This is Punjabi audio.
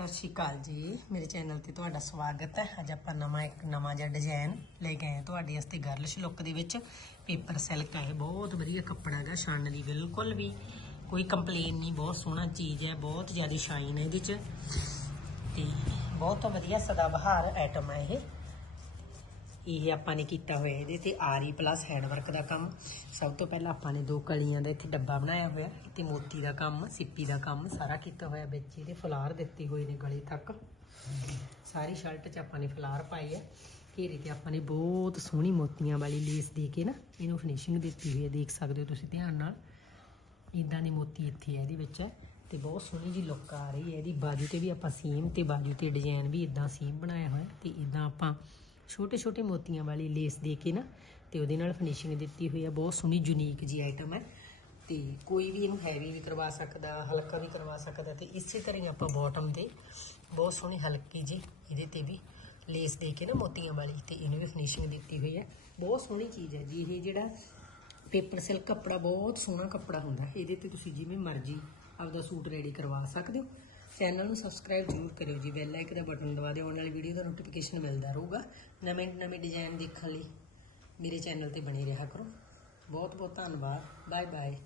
ਸਤਿ ਸ਼੍ਰੀ ਅਕਾਲ ਜੀ। ਮੇਰੇ ਚੈਨਲ ਤੇ ਤੁਹਾਡਾ ਸਵਾਗਤ ਹੈ। ਅੱਜ ਆਪਾਂ ਨਵਾਂ ਇੱਕ ਨਵਾਂ ਜਿਹਾ ਡਿਜ਼ਾਈਨ ਲੈ ਕੇ ਆਏ ਤੁਹਾਡੇ ਵਾਸਤੇ ਗਰਲਸ਼ ਲੁੱਕ ਦੇ ਵਿੱਚ। ਪੇਪਰ ਸਿਲਕ ਹੈ, ਬਹੁਤ ਵਧੀਆ ਕੱਪੜਾ ਹੈਗਾ ਛਾਣ ਦੀ ਬਿਲਕੁਲ ਵੀ ਕੋਈ ਕੰਪਲੇਨ ਨਹੀਂ, ਬਹੁਤ ਸੋਹਣਾ ਚੀਜ਼ ਹੈ, ਬਹੁਤ ਜ਼ਿਆਦਾ ਸ਼ਾਈਨ ਹੈ ਇਹਦੇ 'ਚ। ਤੇ ਬਹੁਤ ਵਧੀਆ ਸਦਾਬਹਾਰ ਆਈਟਮ ਹੈ ਇਹ। ਇਹ ਆਪਾਂ ਨੇ ਕੀਤਾ ਹੋਇਆ ਇਹਦੇ ਤੇ ਆਰੀ ਪਲੱਸ ਹੈਂਡਵਰਕ ਦਾ ਕੰਮ। ਸਭ ਤੋਂ ਪਹਿਲਾਂ ਆਪਾਂ ਨੇ ਦੋ ਕਲੀਆਂ ਦਾ ਇੱਥੇ ਡੱਬਾ ਬਣਾਇਆ ਹੋਇਆ, ਤੇ ਮੋਤੀ ਦਾ ਕੰਮ, ਸਿੱਪੀ ਦਾ ਕੰਮ ਸਾਰਾ ਕੀਤਾ ਹੋਇਆ ਵਿੱਚ। ਇਹਦੇ ਫਲਾਰ ਦਿੱਤੇ ਹੋਏ ਨੇ ਗਲੇ ਤੱਕ। ਸਾਰੀ ਸ਼ਰਟ 'ਚ ਆਪਾਂ ਨੇ ਫਲਾਰ ਪਾਈ ਹੈ ਘੇਰੇ ਤੇ ਆਪਾਂ ਨੇ ਬਹੁਤ ਸੋਹਣੀ ਮੋਤੀਆਂ ਵਾਲੀ ਲੇਸ ਦੇ ਕੇ ਨਾ, ਇਹਨੂੰ ਫਿਨਿਸ਼ਿੰਗ ਦਿੱਤੀ ਹੋਈ ਹੈ, ਦੇਖ ਸਕਦੇ ਹੋ ਤੁਸੀਂ ਧਿਆਨ ਨਾਲ। ਇਦਾਂ ਦੀ ਮੋਤੀ ਇੱਥੇ ਹੈ ਇਹਦੇ ਵਿੱਚ। ਤੇ ਬਹੁਤ ਸੋਹਣੀ ਜੀ ਲੁੱਕ ਆ ਰਹੀ ਹੈ ਇਹਦੀ। ਬਾਜੂ ਤੇ ਵੀ ਆਪਾਂ ਸੇਮ ਤੇ ਬਾਜੂ ਤੇ ਡਿਜ਼ਾਈਨ ਵੀ ਇਦਾਂ ਸੇਮ ਬਣਾਇਆ ਹੋਇਆ। ਤੇ ਇਦਾਂ ਆਪਾਂ ਛੋਟੇ ਛੋਟੇ ਮੋਤੀਆਂ ਵਾਲੀ ਲੇਸ ਦੇ ਕੇ ਨਾ, ਤੇ ਉਹਦੇ ਨਾਲ ਫਿਨਿਸ਼ਿੰਗ ਦਿੱਤੀ ਹੋਈ ਹੈ ਬਹੁਤ ਸੋਹਣੀ ਯੂਨੀਕ ਜੀ ਆਈਟਮ ਹੈ। ਤੇ ਕੋਈ ਵੀ ਇਹਨੂੰ ਹੈਵੀ ਵੀ ਕਰਵਾ ਸਕਦਾ, ਹਲਕਾ ਵੀ ਕਰਵਾ ਸਕਦਾ, ਤੇ ਇਸੇ ਤਰ੍ਹਾਂ ਹੀ ਆਪਾਂ ਬਾਟਮ ਤੇ ਬਹੁਤ ਸੋਹਣੀ ਹਲਕੀ ਜੀ ਇਹਦੇ ਤੇ ਵੀ ਲੇਸ ਦੇ ਕੇ ਨਾ ਮੋਤੀਆਂ ਵਾਲੀ ਤੇ ਇਹਨੂੰ ਵੀ ਫਿਨਿਸ਼ਿੰਗ ਦਿੱਤੀ ਹੋਈ ਹੈ। ਬਹੁਤ ਸੋਹਣੀ ਚੀਜ਼ ਹੈ ਜੀ। ਇਹ ਜਿਹੜਾ ਪੇਪਰ ਸਿਲਕ ਕੱਪੜਾ, ਬਹੁਤ ਸੋਹਣਾ ਕੱਪੜਾ ਹੁੰਦਾ ਇਹਦੇ ਤੇ ਤੁਸੀਂ ਜਿਵੇਂ ਮਰਜ਼ੀ ਆਪਦਾ ਸੂਟ ਰੈਡੀ ਕਰਵਾ ਸਕਦੇ ਹੋ। ਚੈਨਲ ਨੂੰ ਸਬਸਕ੍ਰਾਈਬ ਜ਼ਰੂਰ ਕਰਿਓ ਜੀ ਬੈਲ ਆਈਕਨ ਦਾ ਬਟਨ ਦਬਾ ਦਿਓ, ਆਉਣ ਵਾਲੀ ਵੀਡੀਓ ਦਾ ਨੋਟੀਫਿਕੇਸ਼ਨ ਮਿਲਦਾ ਰਹੂਗਾ। ਨਵੇਂ ਨਵੇਂ ਡਿਜ਼ਾਈਨ ਦੇਖਣ ਲਈ ਮੇਰੇ ਚੈਨਲ ਤੇ ਬਣੇ ਰਿਹਾ ਕਰੋ। ਬਹੁਤ ਬਹੁਤ ਧੰਨਵਾਦ। Bye bye